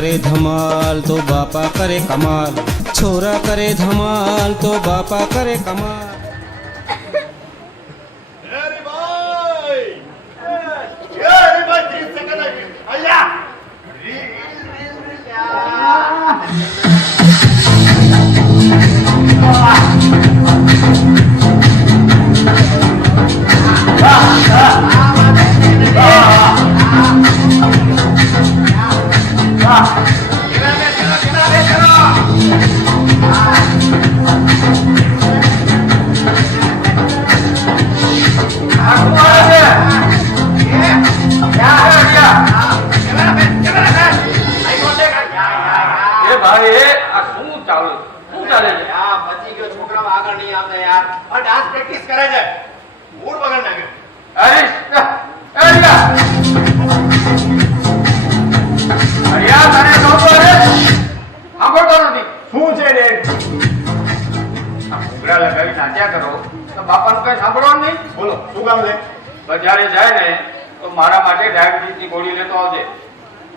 करे धमाल तो बापा करे कमाल, छोरा करे धमाल तो बापा करे कमाल। બજારે જાય ને તો મારા માટે ડાયાબિટીસની ગોળી લેતો આવજે.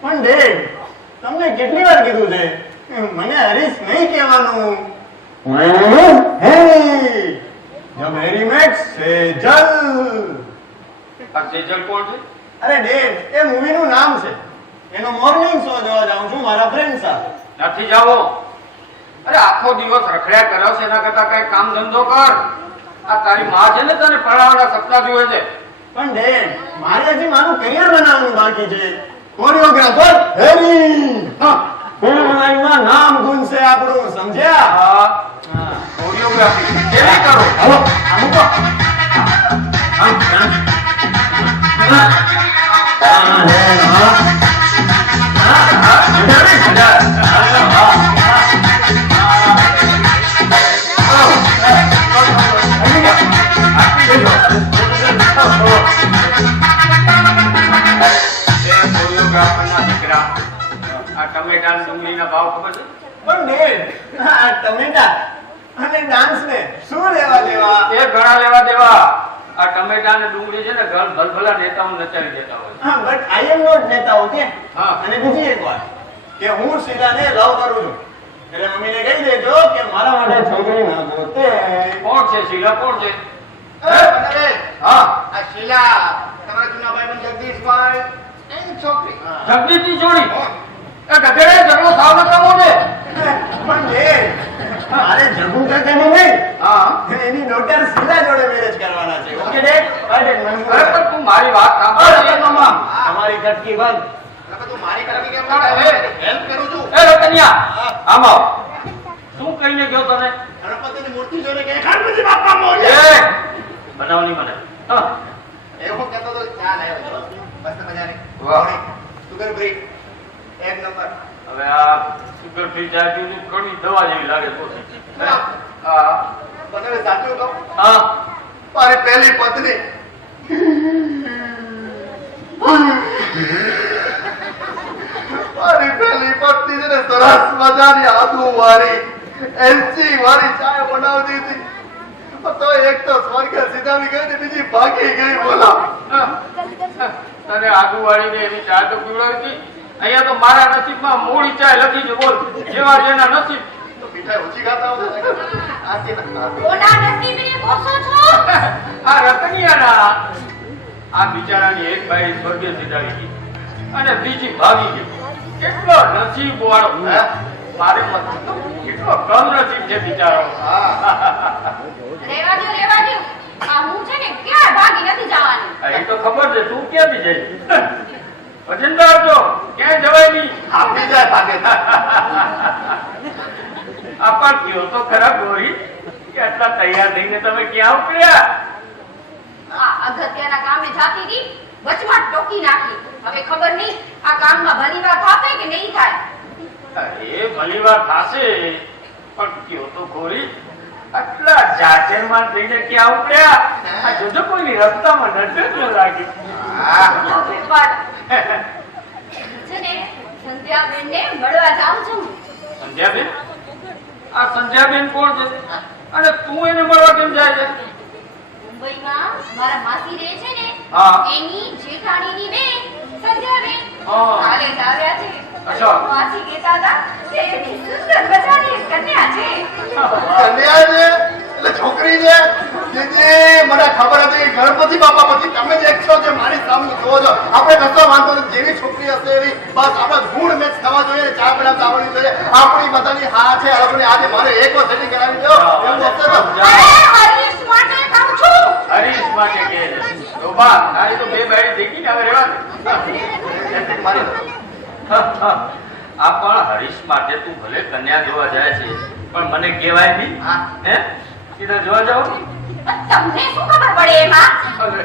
પણ ડેડ, તમને કેટલી વાર કીધું છે મને હરીશ નહીં કહેવાનું. હેરી જબ હેરી મેક્સ સેજલ. આ સેજલ કોણ છે? અરે ડેડ, એ મૂવીનું નામ છે. એનો મોર્નિંગ શો જોવા જાઉં છું મારા ફ્રેન્ડ સાથે. નથી જાવો. અરે આખો દિવસ રખડ્યા કરો છે, એના કરતા કઈ કામ ધંધો કર. આ તારી માં છે ને તને પરણાવવાના સપના જુએ છે. પણ ડેડ, મારે હજી મારું કરિયર બનાવવાનું બાકી છે. કોરિયોગ્રાફર હેરી. ફિલ્મમાં નામ ગુણ છે આપણું, સમજ્યા? કોરિયોગ્રાફી કેવી કરો? હાલો આમકો. ટમેટા ડુંગળીના ભાવ ખબર છે? પણ ડેડ, આ ટમેટા અને ડાન્સ ને શું લેવા દેવા? એ ઘણા લેવા દેવા. આ ટમેટા અને ડુંગળી છે ને ઘર ભલભલા નેતાઓ નચાવી દેતા હોય. હા, બટ આઈ એમ નોટ નેતા, ઓકે? હા. અને બીજી એક વાત કે હું શીલાને લવ કરું છું, એટલે મમ્મીને કહી દેજો કે મારા માટે છોકરી ના ગોતે. કોણ છે શીલા? કોણ છે? હા, આ શીલા તમારા જૂના ભાઈ જગદીશભાઈ એની છોકરી. જગદીશની જોડી. એ ગધેડે ઝઘડો સાવ નતો મોડે. પણ ડેડ, મારે જગુ કાકાની નહીં, હા, એની ડોટર શીલા જોડે મેરેજ કરવાના છે. Okay dad? Bye dad. અરે પણ તું મારી વાત સાંભળ. મમ્મા, તમારી કટકી બંધ. એટલે તું મારી કરવી કેમ ના પડે? હેલ્પ કરું છું. એ રતનિયા, આમ આવ. શું કહીને ગયો તને? ગણપતિની મૂર્તિ જોઈને કે ગણપતિ બાપા મોજે. એ બનાવની મને. હા, એવું કહેતો તો ચા લાવ્યો છો. મસ્ત મજાની. વાહ. Sugar free. એક નંબર. હવે આ સુગર ફ્રી ડાયાબિટીસ ની ઘણી દવા જેવી લાગે તો છે. હા મને સાચું કહું, હા. મારી પહેલી પત્ની મારી પહેલી પત્ની છે ને સરસ મજાની આદુ વાળી એલચી વાળી ચાય બનાવતી હતી. તો એક તો સ્વર્ગે સીધાવી ગઈ ને બીજી ભાગી ગઈ. બોલા તને આદુ વાળીને એની ચા તો પીવડાવી હતી. અહીંયા તો મારા નસીબમાં મોડી ચાય લખી છે. બોલ, જેવા જેના નસીબ. તો મીઠાઈ ઓછી ખાતા હોય. આથી ના કોના નસીબને કોસો છો? આ રતનિયાના આ બિચારાની એક બાઈ સ્વર્ગે સીધાવી ગઈ અને બીજી ભાગી ગઈ. કેટલો નસીબ વાળો. મારે મત કેટલો કમ નસીબ છે બિચારો. રેવા દો. આ હું છે ને ક્યાં ભાગી નથી જવાની. એ તો ખબર છે તું ક્યાંથી જઈ. વજનદાર તો ક્યાં જવાય નહીં. આપી જાય ભાગે. આપણ કયો તો ખરાબ ગોરી કે આટલા તૈયાર થઈને તમે ક્યાં ઉપડ્યા? આ અગત્યના કામે જાતી હતી, વચમાં ટોકી નાખી. હવે ખબર નહીં આ કામમાં ભલી વાર થાશે કે નહીં થાય. એ ભલી વાર થાશે, પણ કયો તો ગોરી આટલા જાજરમાં થઈને ક્યાં ઉપડ્યા? આ જોજો કોઈની રસ્તામાં નજર ન લાગી. છે ને સંધ્યાબેનને મળવા જાઉં છું. સંધ્યાબેન? આ સંધ્યાબેન કોણ છે અને તું એને મળવા કેમ જાય છે? મુંબઈમાં મારા માસી રહે છે ને, હા. એની જેઠાણીની બેન સંધ્યાબેન હા. કાલે જ આવ્યા છે. અચ્છા. માસી કહેતા હતા કે એની સુંદર મજાની એક કન્યા છે. કન્યા છે એટલે છોકરી છે દીદી મને ખબર હતી ગણપતિ બાપા પછી તમે જ એક છો જે મારી સામે જોવો છો આપણે કશો વાંધો નથી જેવી છોકરી હશે એવી બસ આપણા ગુણ મેચ થવા જોઈએ ચા બનાવતા આવડવી જોઈએ આપણી બધાની હા છે આપણે આજે મારે એક વાર સેટિંગ કરાવી દો એમ હશે તો અરે હરીશ માટે કહું છું. હરીશ માટે કહે છે તો બા તારી તો બે બાઈ દેખીને હવે રહેવા દે. મારી આ પણ હરીશ માટે તું ભલે કન્યા જોવા જાય છે પણ મને કહેવાય નહીં હા. હે સીધા જોવા જાઓ તમને શું ખબર પડે એમાં? અરે,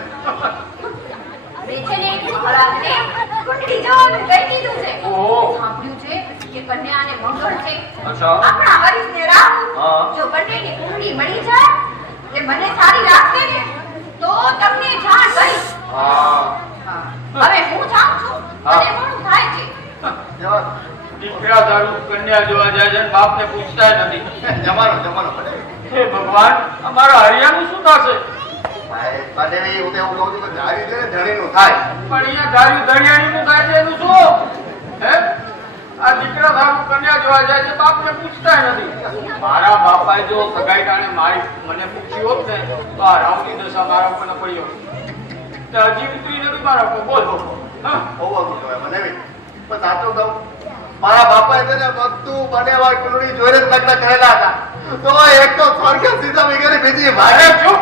અરે છે ને મહારાજને કુંડળી જોવાનું કહી દીધું છે. ઓહો. સાંભળ્યું છે કે કન્યા અને મંગળ છે. અચ્છા. આપણા હરીશને રાહુ હા. જો બંનેની કુંડળી મળી જાય એ મને સારી લાગશે ને તો તમને જાણ કરીશ. હા હવે હું જાઉં છું હા. અને મોડું થાય છે. જવા દીકરા તારું કન્યા જોવા જાય છે બાપને પૂછતા નથી. જમાનો જમાનો પડે હે ભગવાન અમારા હરિયાનું શું થશે? ભાઈ મને હું તો એવું કહું છું કે ધારી છે ને ધણીનું થાય પણ અહીંયા ધાર્યું ધણિયાણીનું થાય છે એનું શું? હે આ દીકરા તારું કન્યા જોવા જાય છે બાપને પૂછતા નથી. મારા બાપાએ જો સગાઈ ટાણે મને પૂછ્યું હોત ને તો આ રાવની દશા મારા ઉપર ન પડી હોત. તો હજી ઉતરી નથી મારા ઉપર બોલ. હા. બહુ અઘરું કહેવાય મને બી પણ સાચું કહું મારા બાપાએ છે ને બધું બનેવા કુંડળી જોઈને જ લગ્ન કરેલા હતા તો એક તો સ્વર્ગ સીધા વિગેરે બીજી અરે ભાઈ ચૂપ!